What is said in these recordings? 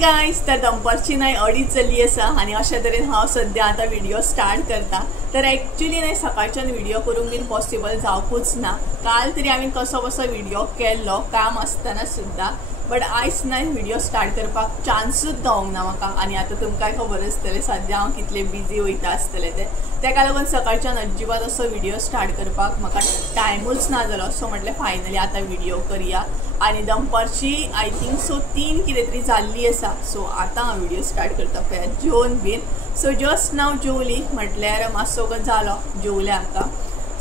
Guys, तर दनपारची नाही 2:30 जाली आसा आणि अशा तरेन हांव सद्या आता व्हिडिओ स्टार्ट करता। तर एक्चुअली नाही सकाळच्यान व्हिडिओ करूंक बीन पॉसिबल जावकूच ना। काल तरी हांवें कसो व्हिडिओ केल्लो काम आसतना सुद्धा, बट आयज नाही व्हिडिओ स्टार्ट करपाक चान्सूच गावंक ना म्हाका। आणि आता तुमकां खबर आसतलें सद्या हांव कितले बिजी वयता आसतलें तें, तेका लागून सकाळच्यान अजिबात असो व्हिडिओ स्टार्ट करपाक म्हाका टायमूच ना जालो। सो म्हटलें फायनली आता व्हिडिओ करूया आणि दनपारची आय थिंक सो 3 कितें तरी जाल्ली आसा। सो आता हांव व्हिडिओ स्टार्ट करता पळय जेवण बीन। सो जस्ट नाव जेवली म्हटल्यार मातसो जालो जेवले आमकां।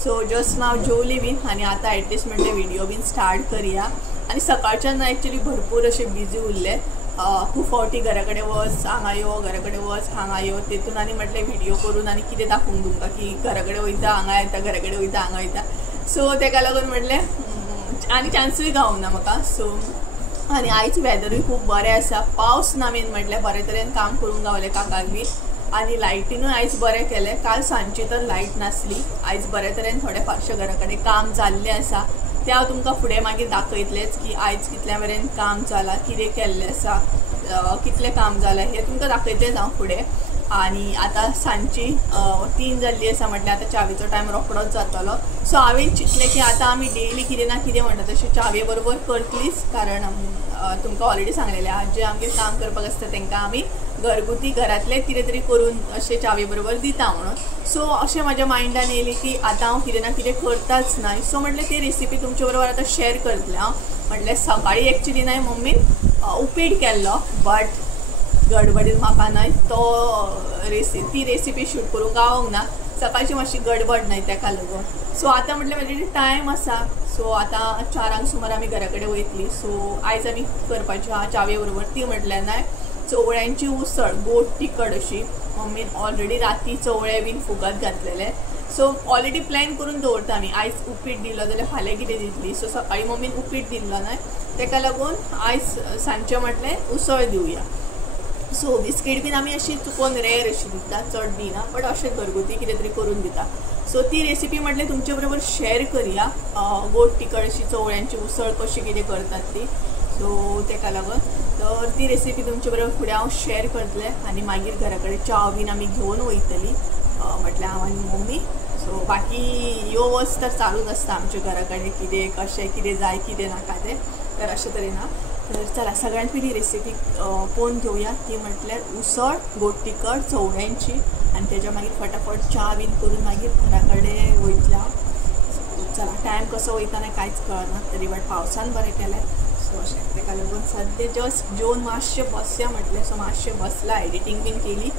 सो जस्ट नाव जेवली बीन आणि आता एटलिस्ट म्हटलें व्हिडिओ बीन स्टार्ट करूया। आणि सकाळच्यान एक्चुअली भरपूर असे बिजी उरले, खूब फावटी घरा कडेन वच हांगा यो, घरा कडेन वच हांगा यो, तेतून आनी म्हटलें व्हिडिओ करून आनी कितें दाखोवंक तुमकां की घरा कडेन वयता हांगा येता, घरा कडेन वयता हांगा वयता। सो तेका लागून म्हटलें आनी चान्सूय गावंक ना म्हाका। सो आनी आयज वेदरूय खूब बरें आसा, पावस ना मेन म्हटल्यार बरे तरेन काम करूंक गावलें काकाक बी। आणि लायटीनूय आयज बरें केलें, काल सांजची तर लायट नासली। आयज बरे तरेन थोडे फारशे घरा कडेन काम जाल्लें आसा, ते हांव तुमकां फुडें मागीर दाखयतलेंच की आयज कितल्या मेरेन काम जाला, कितें केल्लें आसा, कितलें काम जालें हें तुमकां दाखयतलेंच हांव फुडें। आणि आता सांजची 3 जाल्ली आसा म्हटल्यार आता चावेचो टायम रोखडोच जातलो। सो हांवें चिंतलें की आता आमी डेली कितें ना कितें म्हणटा तशें चावे बरोबर करतलीच, कारण तुमकां ऑलरेडी सांगलेलें आज जे आमगे काम करपाक आसता तांकां आमी घरगुती घरातले कितें तरी करून अशें चावे बरोबर दिता म्हणून। सो अशें म्हाज्या मायंडान येयलें की आता हांव कितें ना कितें करताच न्हय। सो म्हटलें ती रेसिपी तुमचे बरोबर आता शेअर करतलें हांव। म्हटलें सकाळी एक्चुअली नाही मम्मीन उपीट केल्लो, बट गडबडीन म्हाका न्हय ती रेसिपी शूट करूंक गावंक ना, सकाळची मातशी गडबड न्हय तेका लागून। सो आता म्हटलें म्हाजे टायम आसा, सो आता 4 सुमार आमी घरा कडेन वयतली। सो आयज आमी करपाची आहा चावे बरोबर ती म्हटल्यार नाय चवळ्यांची उसळ, गोड तिखट अशी। मम्मीन ऑलरेडी राती चवळे बीन फुगत घातलेले। सो ऑलरेडी प्लॅन करून दवरता आमी, आयज उपीट दिलो जाल्यार फाल्यां कितें दितली। सो सकाळी मम्मीन उपीट दिल्लो न्हय, तेका लागून आयज सांजचें म्हटलें उसळ दिवया। सो बिस्कीट बीन आमी अशी चुकोन रेअर अशी दिता, चड दिना, बट अशें घरगुती कितें तरी करून दिता। सो ती रेसिपी म्हटलें तुमचे बरोबर शेअर करूया, गोड तिखट अशी चवळ्यांची उसळ कशी कितें करतात ती। सो तेका लागून तर ती रेसिपी तुमचे बरोबर फुडें हांव शेअर करतलें आणि मागीर घरा कडेन च्या बीन आमी घेवन वयतली म्हटल्यार हांव आनी मम्मी। सो बाकी यो वच तर चालूच आसता आमच्या घरा कडेन, कितें कशें कितें जाय कितें नाका तें, तर अशें तरेन ना। तर चला सगळ्यांत पयली रेसिपी पळोवन घेवया, ती म्हटल्यार उसळ गोड तिखट चवळ्यांची। आणि तेच्या मागीर फटाफट च्या बीन करून मागीर घरा कडेन वयतल्या। चला टायम कसो वयता ना कांयच कळना, तरी बट पावसान बरें केलें। सो अशें तेका लागून सद्या जस्ट जेवन मातशें बसया म्हटलें, सो मातशें बसला, एडिटींग बीन केली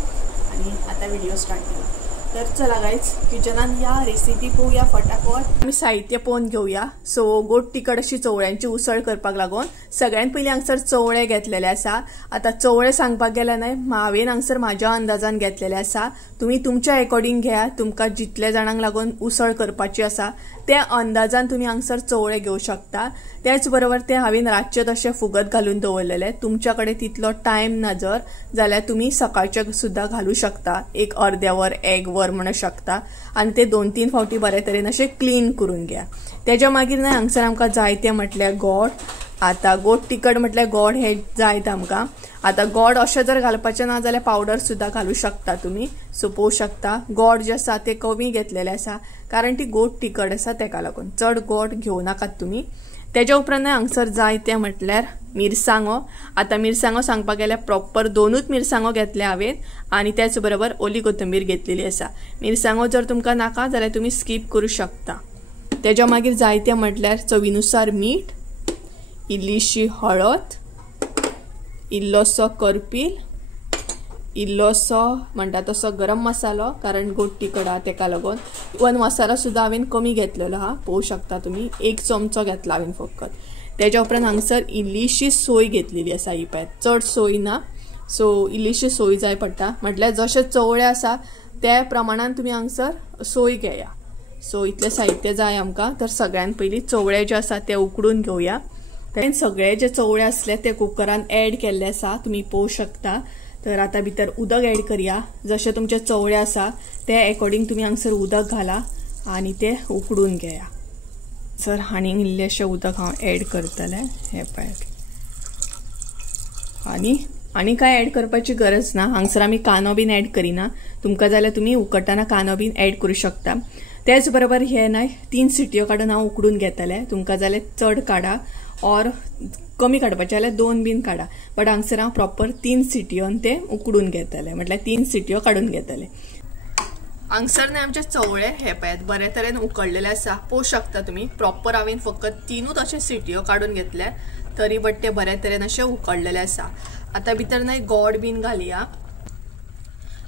आणि आता व्हिडिओ स्टार्ट केला। तर चला गायज किचनान या रेसिपी पळोवया फटाफट। आमी साहित्य पळोवन घेवया। सो गोड तिखट अशी चवळ्यांची उसळ करपाक लागून सगळ्यांत पयलीं हांगसर चवळे घेतलेले आसा। आता चवळे सांगपाक गेल्यार न्हय हांवें हांगसर म्हाज्या अंदाजान घेतलेले आसा, तुमी तुमच्या अकॉर्डिंग घेया, तुमकां जितले जाणांक लागून उसळ करपाची आसा त्या अंदाजान तुमी हांगसर चवळे घेवं शकता। त्याच बरोबर ते हांवें रातचे तशें फुगत घालून दवरलेले, तुमच्या कडेन तितलो टायम ना जर जाल्यार तुमी सकाळचे सुद्धा घालू शकता, एक अर्द्या वर 1 वर म्हणू शकता। आणि ते 2-3 फावटी बरे तरेन अशें क्लीन करून घ्या। तेच्या मागीर न्हय हांगसर आमकां जाय तें म्हटल्यार गोड। आता गोड तिखट म्हटल्यार गोड हे जायत आमकां। आता गोड अशें जर घालपाचें ना जाल्यार पावडर सुद्धा घालू शकता तुमी। सो पळोवं शकता गोड जे आसा ते कमी घेतलेले आसा, कारण ती गोड तिखट आसा तेका लागून चड गोड घेवं नाकात तुमी। तेच्या उपरांत हांगसर जाय ते म्हटल्यार मिरसांगो। आता मिरसांगो सांगपाक गेल्यार प्रॉपर 2च मिरसांगो घेतले हांवें आणि त्याच बरोबर ओली कोथंबीर घेतलेली आसा। मिरसांगो जर तुमकां नाका जाल्यार तुमी स्कीप करू शकता। तेच्या मागीर जाय ते म्हटल्यार चवीनुसार मीठ, इल्लीशी हळद, इल्लोसो करपील, इल्लोसो म्हणटा तसो गरम मसालो, कारण गोड तिखट आहा तेका लागून। इवन मसालो सुद्धा हांवें कमी घेतलेलो हा, पळोवं शकता तुमी 1 चमचो घेतला हांवें फकत। तेच्या उपरांत हांगसर इल्लीशी सोय घेतलेली आसा, ही पळय चड सोय ना। सो इल्लीशी सोय जाय पडटा, म्हटल्यार जशे चवळे आसा त्या प्रमाणान तुमी हांगसर सोय घेया। सो इतलें साहित्य जाय आमकां। तर सगळ्यांत पयलीं चवळे जे आसा ते उकडून घेवया। तर सगळे जे चवळे आसले ते कुकरान ऍड केल्ले आसा, तुमी पळोवं शकता। तर आता भितर उदक ऍड करया, जशे तुमचे चवळे आसा ते अकॉर्डिंग तुमी हांगसर उदक घाला आणि ते उकडून घेया। सर हानी इल्लेशें उदक हांव ऍड करतलें, हे पळय। आणि आणि काय ऍड करपाची गरज ना। हांगसर आम्ही कानो बीन ऍड करिना, तुमका जाल्यार तुम्ही उकडटाना कानो बीन ऍड करू शकता। त्याच बरोबर हे ना 3 सिटयो काढून हांव उकडून घेतले, तुमका जाल्यार चड काढा और कमी काडपाचे जाल्यार 2 बीन काढा, बट हांगसर हांव प्रॉपर 3 सिटयोन ते उकडून घेतले, म्हटल्यार 3 सिटयो काढून घेतले। हांगसर आमचे चवळे हे पळयात बरे तरेन उकडलेले आसा, पळोवंक शकता तुम्ही। प्रॉपर हांवें फक्त 3च अशे सिटयो काढून घेतले, तरी बट ते बरे तरेन अशे उकडलेले आसा। आता भितर न्हय गोड बीन घालया।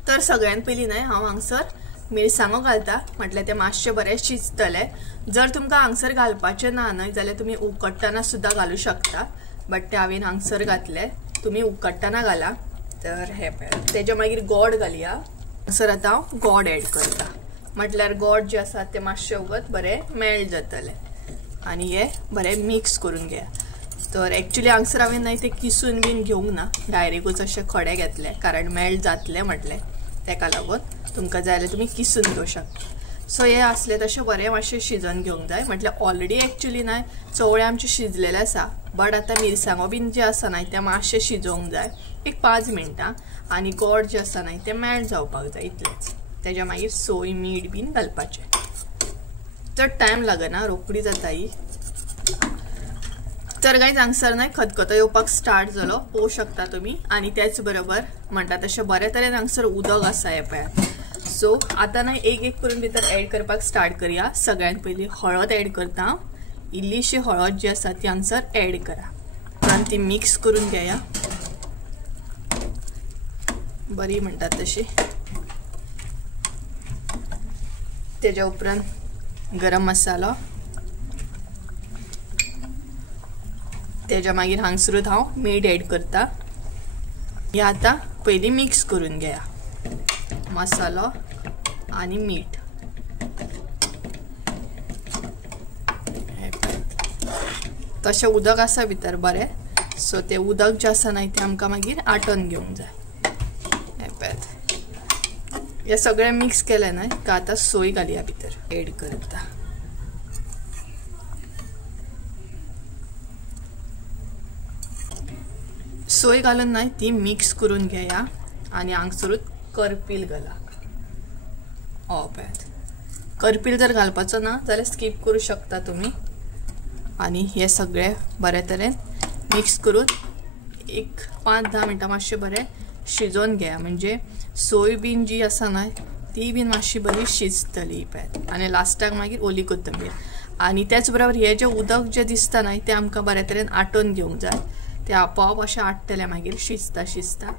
तर सगळ्यात पयलीं न्हय हांव हांगसर मिरसांगो घालता, म्हटल्यार ते मातशे बरे शिजतले। जर तुमकां हांगसर घालपाचे ना न्हय जाल्यार तुम्ही उकडटाना सुद्धा घालू शकता, बट ते हांवें हांगसर घातले, तुम्ही उकडटाना घाला। तर हे पळयात तेच्या मागीर गोड घालया। हांगसर आता हांव गोड ऍड करता, म्हटल्यार गोड जे आसा ते मातशे वगत बरे मेल्ट जातले आणि हे बरे मिक्स करून घ्या। तर एक्चुअली हांगसर हांवें न्हय ते किसून बीन घेवंक ना, डायरेक्टच अशे खडे घेतले, कारण मेल्ट जातले म्हटले, तेका लागून तुमकां जाय जाल्यार तुम्ही किसून घेवं शकता। सो हे असले तशे बरे मातशे शिजोवन घेवंक जाय, म्हटल्यार ऑलरेडी एक्चुअली न्हय चवळे आमचे शिजलेले आसा, बट आता मिरसांगो बीन जे आसा न्हय ते मातशे शिजोवंक जाय एक 5 मिनटां, आणि गोड जे आसा न्हय ते मेल्ट जावपाक जाय इतलेच। तेच्या मागीर सोय मीठ बीन घालपाचें, चड टायम लागना, रोखडी जाता ही। तर गायज हांगसर न्हय खतखतो येवपाक स्टार्ट जालो, पळोवंक शकता तुम्ही। आणि त्याच बरोबर म्हणटा तशें बरे तरेन हांगसर उदक आसा हे पळयात। सो आता न्हय एक एक करून भितर ऍड करपाक स्टार्ट करूया। सगळ्यात पयलीं हळद ऍड करता, इल्लीशी हळद जी आसा ती हांगसर ऍड करा आणि ती मिक्स करून घेया बरी म्हणटात तशी। तेच्या उपरांत गरम मसालो, तेच्या मागीर हांगसरूच हांव मीठ ऍड करता। हे आता पयलीं मिक्स करून घेया, मसालो आणि मीठ। तशें उदक आसा भितर बरें, सो ते उदक जे आसा न्हय ते आमकां मागीर आटोवन घेवंक जाय। हे सगळें मिक्स केलें न्हय का आता सोय घालया भितर ऍड करता। सोय घालून न्हय ती मिक्स करून घेया आणि हांगसरूच करपील घाला। पळयात करपील जर घालपाचो ना जाल्यार स्किप करू शकता तुम्ही। आणि हे सगळे बरे तरेन मिक्स करून एक 5-10 मिनटां मातशे बरे शिजोवन घ्या, म्हणजे सोय बीन जी आसा न्हय ती बीन मातशी बरी शिजतली पळयात। आणि लास्टाक मागीर ओली कोथंबीर, आणि त्याच बरोबर हे जे उदक जे दिसता न्हय ते आमकां बरे तरेन आटोवन घेवंक जाय, ते आपोआप अशें आटतले मागीर शिजता शिजता।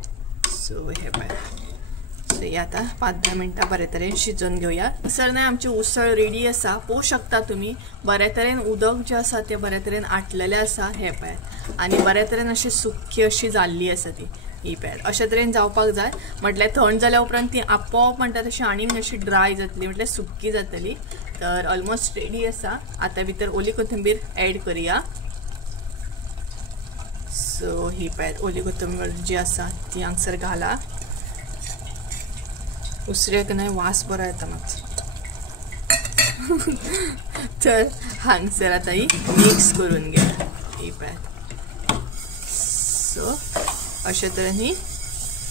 सो हे पळयात, सो हे आता 5-10 मिनटां बरे तरेन शिजोवन घेवया। सर न्हय आमची उसळ रेडी आसा, पळोवंक शकता तुम्ही। बरे तरेन उदक जे आसा ते बरे तरेन आटलेले आसा हे पळयात, आणि बरे तरेन अशी सुक्की अशी जाल्ली आसा ती ही पळयात। अशे तरेन जावपाक जाय, म्हटल्यार थंड जाल्या उपरांत ती आपोआप म्हणटा तशी आनीक अशी ड्राय जातली, म्हटल्यार सुक्की जातली। तर ऑलमोस्ट रेडी आसा। आता भितर ओली कोथंबीर ऍड करूया। सो ही पळयात ओली कोथंबीर जी आसा ती हांगसर घाला, उसऱ्याक न्हय वास बरो येता मात। तर हांगसर आता ही मिक्स करून घ्या ही पळयात। सो अशे तरेन ही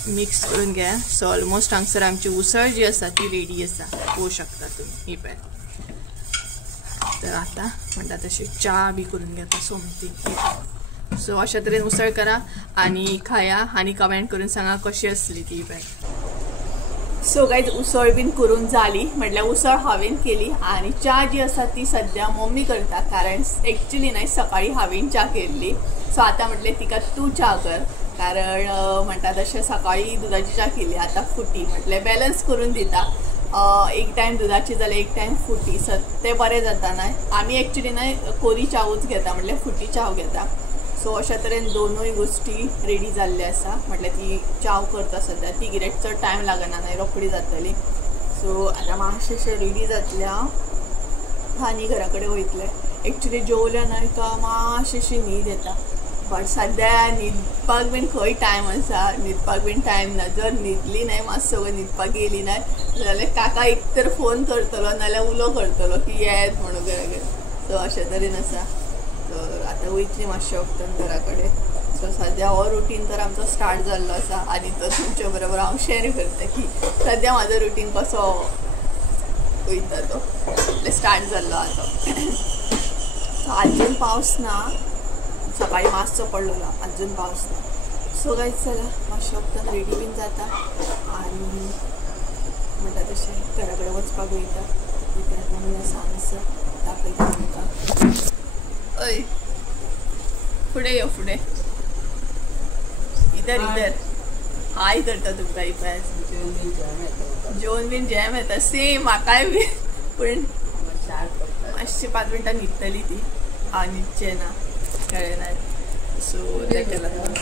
मिक्स करून घ्या। सो ऑलमोस्ट हांगसर आमची उसळ जी आसा ती रेडी आसा, पळोवंक शकता तुम्ही ही पळयात। तर आता म्हणटा तशी च्या बी करून घेता सोमती। सो अशा तरेन उसळ करा आणि खाया, आणि कमेंट करून सांगा कशी असली ती पळय। सो गायज उसळ बीन करून जाली, म्हटल्यार उसळ हांवें केली आणि च्या जी आसा ती सध्या मम्मी करता, कारण एक्चुअली न्हय सकाळी हांवें च्या केल्ली। सो आता म्हटलें तिका तूं च्या कर, कारण म्हणटा तशें सकाळी दुधाची च्या केली, आता फुटी, म्हटल्यार बॅलन्स करून दिता। एक टायम दुधाची जाल्यार एक टायम फुटी, सो ते बरें जाता न्हय। आमी एक्चुअली न्हय कोरी चावूच घेता, म्हटल्यार फुटी चाव घेता। सो अशा तरेन दोनूय गोष्टी रेडी जाल्ले आसा, म्हटल्यार ती चाव करता सध्या ती कित्याक चड टायम लागना न्हय, रोखडी जातली। सो आता मातशें रेडी जातले हांव आनी घरा कडेन वयतले। एक्चुअली जेवल्या न्हय का मातशी न्हीद येता, बट सद्या न्हिदपाक बीन खंय टायम आसा, न्हिदपाक बीन टायम ना। जर न्हिदली न्हय मातसो न्हिदपाक गेली न्हय जाल्यार काका एक तर फोन करतलो नाल्यार उलो करतलो की येत म्हणून घरा कडेन। सो अशा तरेन आसा। तर आता वयतली मातशें वक्तान घरा कडेन। सो सध्या हो रुटीन तर आमचो स्टार्ट जाल्लो आसा आनी तो तुमच्या बरोबर हांव शेअर करता की सध्या म्हाजो रुटीन कसो वयता तो स्टार्ट जाल्लो आसा तो आजून पावस ना सकाळी मातसो पडलेलो अजून पावस ना सो गायज चला मातशें वखदान रेडी बीन जाता आनी म्हणटा तशें घरा कडेन वचपाक वयता कित्याक मम्मी आसा हांगासर दाखयता तुमकां अय फुडें यो फुडें इधर इधर हाय करता तुमकां इपॅस जेवण बीन जॅम येता सेम म्हाकाय बी पूण मातशें 5 मिनटां न्हिदतली ती हांव न्हिदचें ना कळना सो तेका लागून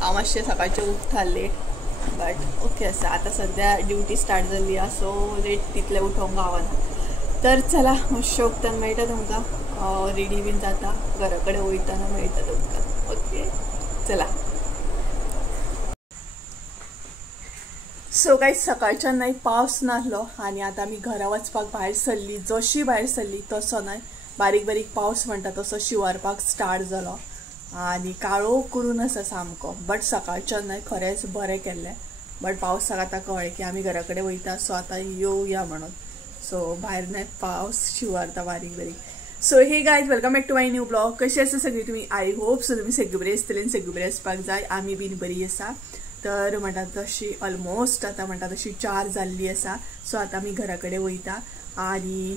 हांव मातशें सकाळचें उठता लेट बट ओके आसा आतां सद्या ड्युटी स्टार्ट जाल्ली आसा सो लेट तितलें उठोवंक गावना तर चला मातशें वखदान मेळटा तुमकां रेडी बीन जाता घरा कडेन वयताना मेळटा तुमकां ओके चला सो काही सकाळच्यान नाही पावस नासलो आनी आतां आमी घरा वचपाक भायर सरली जशी भायर सरली तसो न्हय बारीक बारीक पावस म्हणटा तसो शिवारपाक स्टार्ट जालो आनी काळो करून आसा सामको बट सकाळच्यान न्हय खरेंच बरें केल्लें बट पावसाक आतां कळ्ळें की आमी घरा कडेन वयता सो आतां येवया म्हणून सो भायर न्हय पावस शिवारता बारीक बारीक so hey guys welcome back to my new blog कशी आसा सगळी तुमी आय होप सो तुमी सगळी बरी आसतली सगळी बरी आसपाक जाय आमी बीन बरी आसा तर म्हणटा तशी ऑलमोस्ट आतां म्हणटा तशी 4 जाल्ली आसा सो आतां आमी घरा कडेन वयता आनी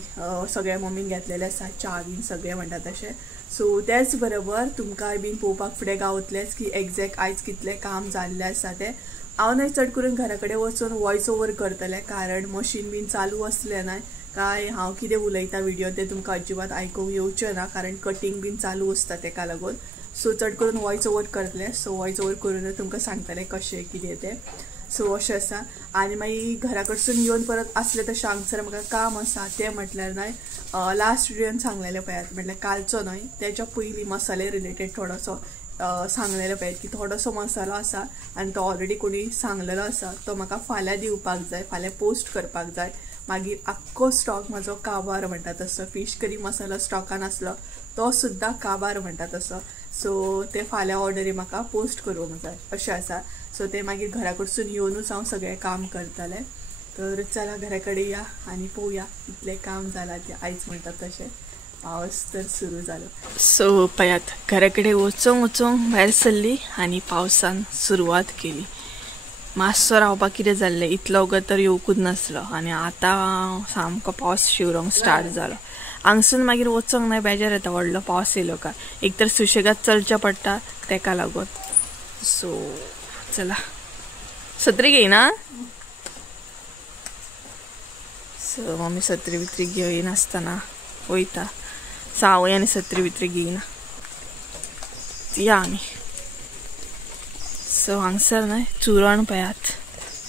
सगळ्या मम्मीन घेतलेले आसा च्या बीन सगळें म्हणटा तशें सो त्याच बरोबर तुमकां बीन पळोवपाक फुडें गावतलेच की एग्जॅक्ट आयज कितलें काम जाल्लें आसा तें हांव न्हय चड करून घरा कडेन वचून वॉयस ओवर करतलें कारण मशीन बीन चालू आसलें न्हय काय हांव कितें उलयता व्हिडिओ ते तुमकां अजिबात आयकूंक येवचें ना कारण कटींग बीन चालू आसता तेका लागून सो चड करून वॉयस ओवर करतलें सो वॉयस ओवर करूनच तुमकां सांगतलें कशें कितें तें सो अशें आसा आनी मागीर घरा कडसून येवन परत आसलें तशें हांगसर म्हाका काम आसा तें म्हटल्यार न्हय लास्ट व्हिडिओन सांगलेलें पळयात म्हटल्यार कालचो न्हय तेच्या पयलीं मसाले रिलेटेड थोडोसो सांगलेलें पळयात की थोडोसो मसालो आसा आनी तो ऑलरेडी कोणी सांगलेलो आसा तो म्हाका फाल्यां दिवपाक जाय फाल्यां पोस्ट करपाक जाय मागीर आख्खो स्टॉक म्हाजो काबार म्हणटा तसो फीश करी मसालो स्टॉकान आसलो तो सुद्दां काबार म्हणटा तसो सो ते फाल्यां ऑर्डरी म्हाका पोस्ट करूंक जाय अशें आसा सो ते मागीर घरा कडसून येवनूच हांव सगळें काम करतलें तर चला घरा कडेन या आनी पळोवया इतलें काम जालां तें आयज म्हणटा तशें पावस तर सुरू जालो सो पळयात घरा कडेन वचोंक भायर सरली आनी पावसान सुरवात केली मातसो रावपाक कितें जाल्लें इतलो वगत तर येवकूच नासलो आनी आतां सामको पावस शिवरोंक स्टार्ट जालो हांगसून मागीर वचोंक न्हय बेजार येता व्हडलो पावस येयलो काय एक तर सुशेगाद चलचें पडटा तेका लागून सो चला सत्री घेयना सो मम्मी सत्री बित्री घेयनासतना वयता सावय आनी सत्री बित्री घेयना या आमी सो हांगसर न्हय चुरण पळयात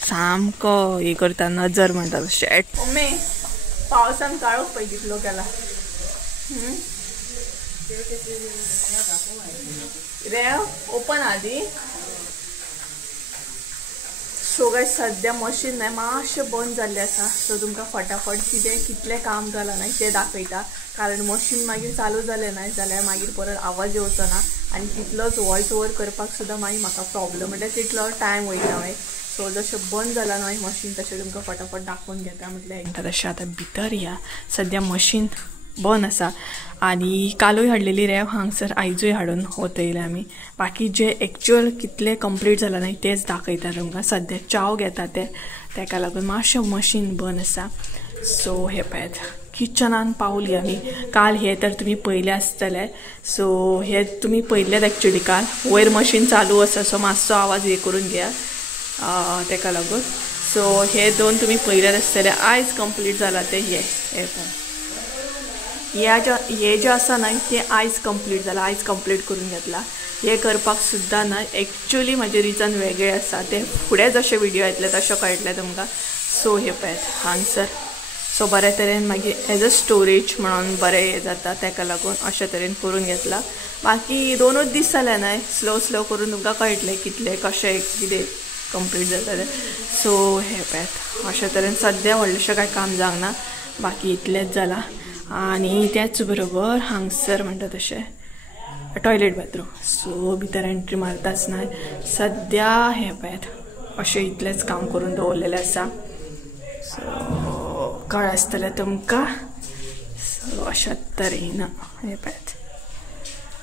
सामको हे करता नजर म्हणटा शेट मम्मी पावसान काळोख पळय कितलो केला रेव ओपन आदी सो गाय सद्या मशीन न्हय मातशें बंद जाल्लें आसा सो तुमकां फटाफट कितलें काम जालां न्हय तें दाखयता कारण मशीन मागीर चालू जालें न्हय जाल्यार मागीर परत आवाज येवचो ना आनी तितलोच वॉयस ओवर करपाक सुद्दां मागीर म्हाका प्रॉब्लम म्हणल्यार तितलो टायम वयता मागीर सो जशें बंद जालां न्हय मशीन तशें तुमकां फटाफट दाखोवन घेता म्हटल्यार एकदां तशें आतां भितर या सद्या मशीन बंद आसा आनी कालूय हाडलेली रेव हांगसर आयजूय हाडून वतयले आमी बाकी जे एक्चुअल कितलें कंप्लीट जालां न्हय तेच दाखयता तुमकां सद्या चाव घेता तेका लागून मातशें मशीन बंद आसा सो हे पळयात किचनान पावली आमी काल हे तर तुमी पयले आसतले सो हे तुमी पयलेत एक्चुअली काल वयर मशीन चालू आसा सो मातसो आवाज हे करून घेया तेका लागून सो हे दोन तुमी पयलेत आसतले आयज कंप्लीट जाला ते हे हे जे आसा न्हय ते आयज कंप्लीट जाला आयज कंप्लीट करून घेतला हे करपाक सुद्दां न्हय एक्चुअली म्हाजे रिजन वेगळे आसा ते फुडें जशे व्हिडिओ येतले तशें कळटलें तुमकां सो हे पळयात हांगसर सो बरे तरेन मागीर एज अ स्टोरेज म्हणून बरें हें जाता तेका लागून अशे तरेन करून घेतला बाकी 2 दीस जाले न्हय स्लो करून तुमकां कळटलें कितलें कशें कितें कंप्लीट जाता तें सो हे पळयात अशे तरेन सद्या व्हडलेशें कांय काम जावंक ना बाकी इतलेंच जालां आनी त्याच बरोबर हांगसर म्हणटा तशें टॉयलेट बाथरूम. सो भितर एंट्री मारताच नाही. सध्या हे पळयात अशें इतलेंच काम करून दवरलेलें आसा. सो कळ्ळें आसतलें तुमकां. सो अशा तरेन हे पळयात.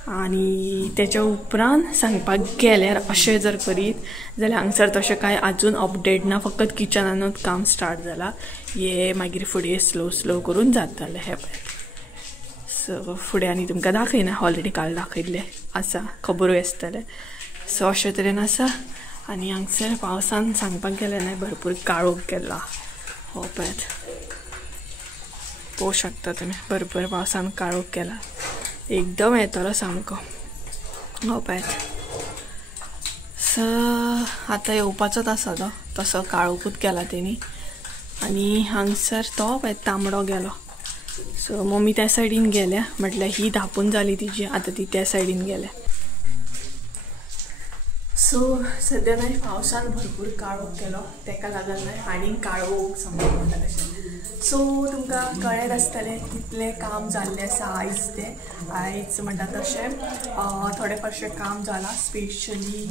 आणि त्याच्या उपरांत सांगपाक गेल्यार अशें जर करीत जाल्यार हांगसर तशें कांय आजून अपडेट ना. फकत किचनानूच काम स्टार्ट जालां. हे मागीर फुडें स्लो स्लो करून जातलें. हे पळयात. सो फुडें आनी तुमकां दाखयना. ऑलरेडी काल दाखयल्लें आसा. खबरूय आसतलें. सो अशे तरेन आसा. आनी हांगसर पावसान सांगपाक गेलें न्हय भरपूर काळोख गेला. हो पळयात पळोवं शकता तुमी. भरपूर पावसान काळोख गेला. एकदम येतलो सामको. हो पळयात. सो आतां येवपाचोच आसा तो. तसो काळोखूच केला तेणी. आनी हांगसर तो पळय तांबडो गेलो. सो मम्मी त्या सायडीन गेल्या. म्हटल्यार ही धांपून जाली तिची. आतां ती त्या सायडीन गेल्या. सो सद्या न्हय पावसान भरपूर काळोख केलो. तेका लागून न्हय आनीक काळोख समजून म्हणटा तशें. सो तुमकां कळ्ळेंच आसतलें कितलें काम जाल्लें आसा आयज तें. आयज म्हणटा तशें थोडें फारशें काम जालां. स्पेशली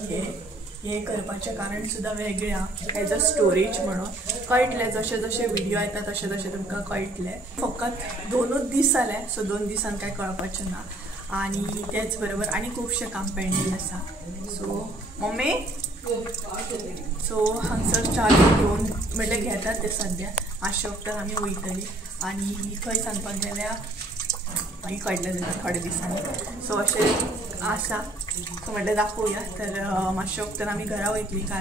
हे करपाचें कारण सुद्दां वेगळें आहा. एज अ स्टोरेज म्हणून कळटलें. जशें जशें व्हिडियो येता तशें तशें तुमकां कळटलें. फकत 2च दीस जाले. सो 2 दिसान कांय कळपाचें ना. आणि त्याच बरोबर आनी खुबशें काम पेंडींग आसा. सो मम्मी सो हांगसर चालू घेवन म्हटल्यार घेतात ते सद्या. मातशे वक्तान आमी वयतलीं. आनी थंय सांगपाक गेल्यार मागीर कळटलें जाता थोड्या दिसांनी. सो अशें आसा. सो म्हटल्यार दाखोवया. तर मातशे वक्तान आमी घरा वयतलीं.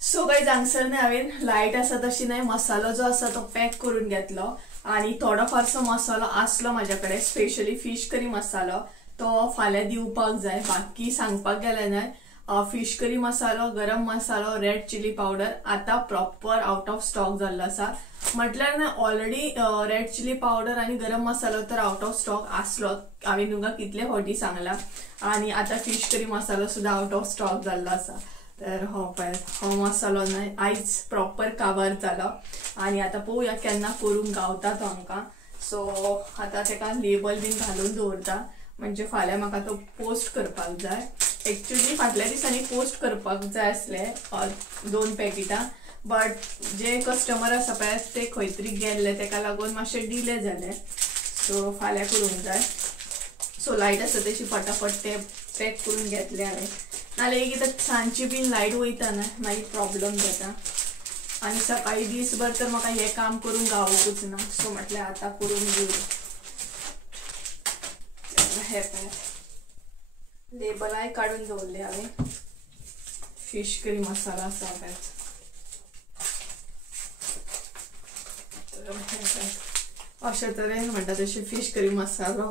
सो गायज हांगसर न्हय हांवें लायट आसा तशी न्हय मसालो जो आसा तो पॅक करून घेतलो. आनी थोडो फारसो मसालो आसलो म्हाज्या कडेन. स्पेशली फीश करी मसालो तो फाल्यां दिवपाक जाय. बाकी सांगपाक गेल्यार न्हय फीश करी मसालो, गरम मसालो, रेड चिली पावडर आतां प्रॉपर आउट ऑफ स्टॉक जाल्लो आसा. म्हटल्यार न्हय ऑलरेडी रेड चिली पावडर आनी गरम मसालो तर आउट ऑफ स्टॉक आसलो. हांवें तुमकां कितले फावटी सांगलां. आनी आतां फीश करी मसालो सुद्दां आउट ऑफ स्टॉक जाल्लो आसा. तर हो पळयात हो मसालो न्हय आयज प्रॉपर काबार जालो. आनी आतां पळोवया केन्ना करूंक गावता तो आमकां. सो आतां तेका लेबल बीन घालून दवरता. म्हणजे फाल्यां म्हाका तो पोस्ट करपाक जाय. एक्चुअली फाटल्या दिसांनी पोस्ट करपाक जाय आसले 2 पॅकेटां. बट जे कस्टमर आसा पळय ते खंय तरी गेल्ले तेका लागून मातशें डिले जालें. सो फाल्यां करूंक जाय. सो लायट आसा तशी फटाफट ते पॅक करून घेतले हांवें. नाल्यार एक एकदां सांजची बीन लायट वयता न्हय मागीर प्रॉब्लम जाता. आनी सकाळी दीसभर तर म्हाका हें काम करून गावोकूच ना. सो म्हटल्यार आतां करून घेवया. हे पळय लेबलाय काडून दवरले हांवें. फीश करी मसाला आसा पळय. अशे तरेन म्हणटा तशें फीश करी मसालो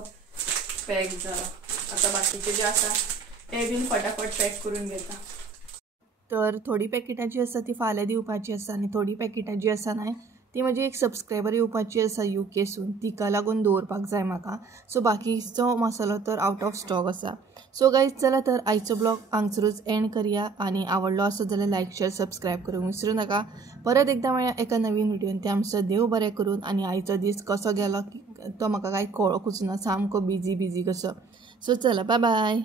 पॅक जाला. आतां बाकीचे जे आसा ते बीन फटाफट पॅक करून घेता. तर थोडी पॅकेटां जी आसा ती फाल्यां दिवपाची आसा. आनी थोडी पॅकेटां जी आसा न्हय ती म्हजी एक सबस्क्रायबर येवपाची आसा UKसून. तिका लागून दवरपाक जाय म्हाका. सो बाकीचो मसालो तर आउट ऑफ स्टॉक आसा. सो गायज चला तर आयचो ब्लॉग हांगसरूच एंड करया. आनी आवडलो आसत जाल्यार लायक शेअर सबस्क्रायब करूंक विसरूं नाका. परत एकदा मेळया एका नवीन व्हिडिओन. ते आमचो देव बरें करून. आनी आयचो दीस कसो गेलो तो म्हाका कांय कळोकूच ना. सामको बिजी कसो. सो चला बाय बाय.